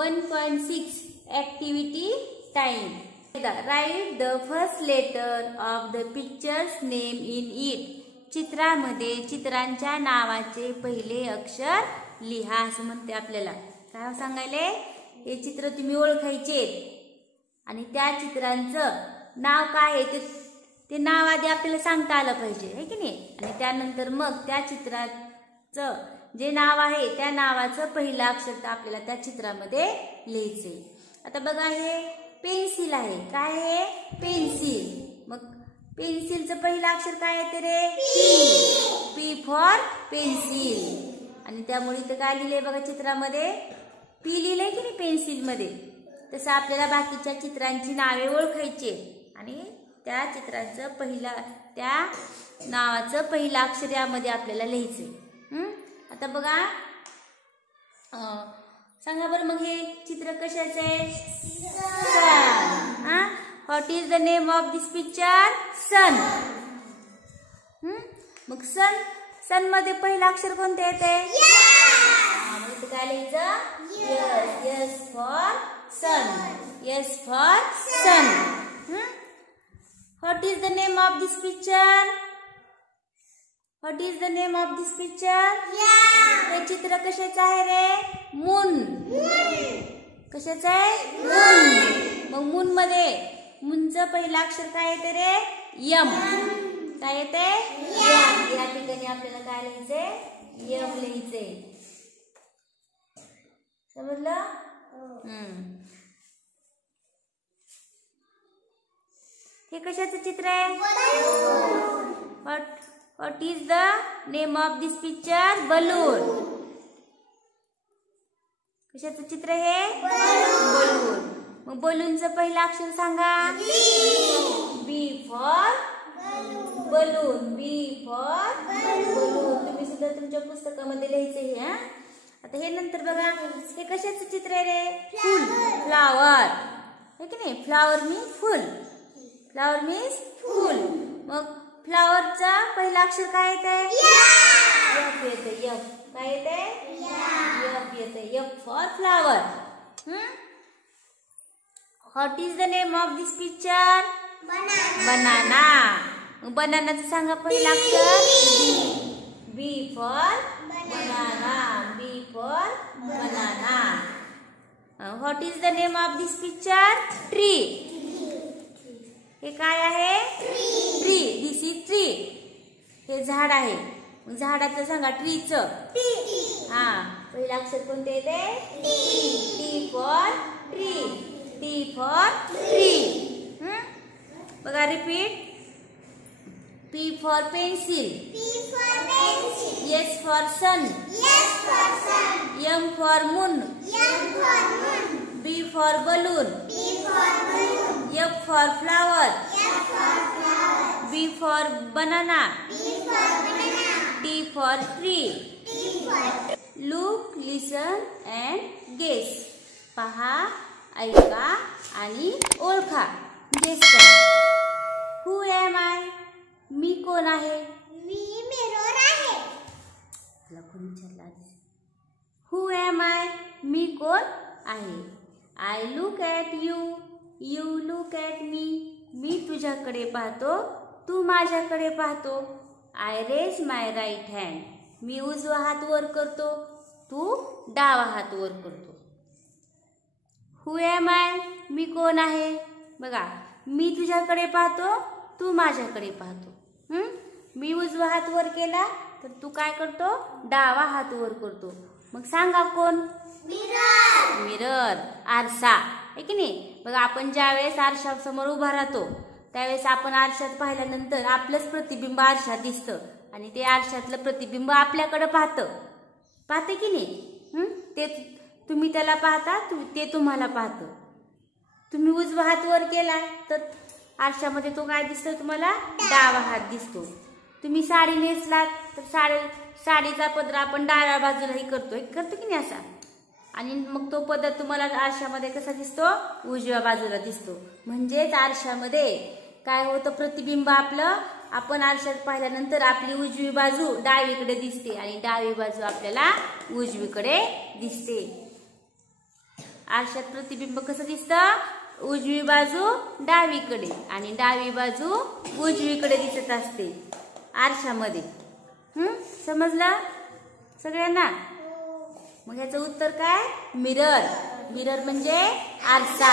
1.6 Activity time. Write the first letter of the picture's name in it. चित्रामध्ये चित्रांच्या नावाचे पहिले अक्षर लिहा असं म्हणते आपल्याला. काय सांगायले, हे चित्र तुम्ही ओळखायचे आणि त्या चित्रांचं नाव काय आहे ते नाव आधी आपल्याला सांगता आलं पाहिजे, है की नाही. आणि त्यानंतर मग त्या चित्राचं जे नाव आहे त्या नावाचं पहिलं अक्षर आपल्याला त्या चित्रामध्ये लिहायचंय. आता बघा, हे पेन्सिल आहे. काय आहे? पेन्सिल. मग पेन्सिलचं पहिलं अक्षर काय येते रे? पी. P for pencil. आणि त्यामुळे इथं काय लिहिलंय बघा चित्रामध्ये? पी लिहिलंय की नाही पेन्सिल मध्ये. तसं आपल्याला बाकीच्या चित्रांची नावे ओळखायची आणि त्या चित्राचं त्या नावाचं पहिलं अक्षर यामध्ये आपल्याला लिहायचंय. आता बघा, सांगा बरं मग हे चित्र कशाचं आहे? Sun. What is the name of this picture? Sun. मग सन मध्ये पहिलं अक्षर कोणतं येते? इथं काय लिहायचं? S. S for sun. S for sun. What is the name of this picture? What is the name of this picture? हे चित्र कशाचं आहे रे? मून. कशाचं आहे? मून. मग मून मध्ये मूनचं पहिलं अक्षर काय येते रे? यम. काय येते? यम. या ठिकाणी आपल्याला काय लिहायचंय? यम लिहायचंय. समजलं? हे कशाचं चित्र आहे? What is the name of this picture? Balloon. कशाचं चित्र हे? बलून. मग बलूनचं पहिलं अक्षर सांगा. B for balloon. B for balloon. तुम्ही सुद्धा तुमच्या पुस्तकामध्ये लिहायचं हे. आता हे नंतर बघा, हे कशाचं चित्र आहे रे? फुल. फ्लावर. है की नाही? फ्लावर मीन्स फुल. फ्लावर मीन्स फुल. मग फ्लावरचा पहिला अक्षर काय येते? एफ येते. एफ. काय येते? एफ येते. F for flower. What is the name of this picture? Banana. बनानाचं सांगा पहिला अक्षर. B for banana. B for banana. What is the name of this picture? Tree. हे काय आहे? ट्री. This is tree. हे झाड आहे. झाडाचं सांगा. ट्रीचं. पहिलं अक्षर कोणते येते? T for tree. T for tree. बघा, repeat. P for pencil. S for sun. M for moon. B for balloon. F for flower. B for banana. T for tree. Look, listen and guess. पहा, ऐका आणि ओळखा. Guess करा. Who am I? मी कोण आहे? मी mirror आहे. मला कोण विचारलं आधी? Who am I? मी कोण आहे? I look at you. You look at me. मी तुझ्याकडे पाहतो, तू माझ्याकडे पाहतो. I raise my right hand. मी उजवा हात वर करतो, तू डावा हात वर करतो. Who am I? मी कोण आहे? बघा, मी तुझ्याकडे पाहतो, तू माझ्याकडे पाहतो. मी उजवा हात वर केला तर तू काय करतो? डावा हात वर करतो. मग सांगा कोण? मिरर. मिरर. आरसा. है की नाही? बघा, आपण ज्यावेळेस आरशासमोर उभा राहतो त्यावेळेस आपण आरशात पाहिल्यानंतर आपलंच प्रतिबिंब आरशात दिसतं आणि ते आरशातलं प्रतिबिंब आपल्याकडे पाहते की नाही? ते तुम्ही त्याला पाहता, ते तुम्हाला पाहतं. तुम्ही उजवा हात वर केला तर आरशामध्ये तो काय दिसतो तुम्हाला? डावा हात दिसतो. तुम्ही साडी नेसलात तर साडीचा पदर आपण डाव्या बाजूलाही करतो की नाही असा. आणि मग तो पदर तुम्हाला आरशामध्ये कसा दिसतो? उजव्या बाजूला दिसतो. म्हणजेच आरशामध्ये काय होतं? प्रतिबिंब आपलं आपण आरशात पाहिल्यानंतर आपली उजवी बाजू डावीकडे दिसते आणि डावी बाजू आपल्याला उजवीकडे दिसते. आरशात प्रतिबिंब कसं दिसतं? उजवी बाजू डावीकडे आणि डावी बाजू उजवीकडे दिसत असते आरशामध्ये. समजलं सगळ्यांना? मग ह्याचं उत्तर काय? मिरर. मिरर म्हणजे आरसा.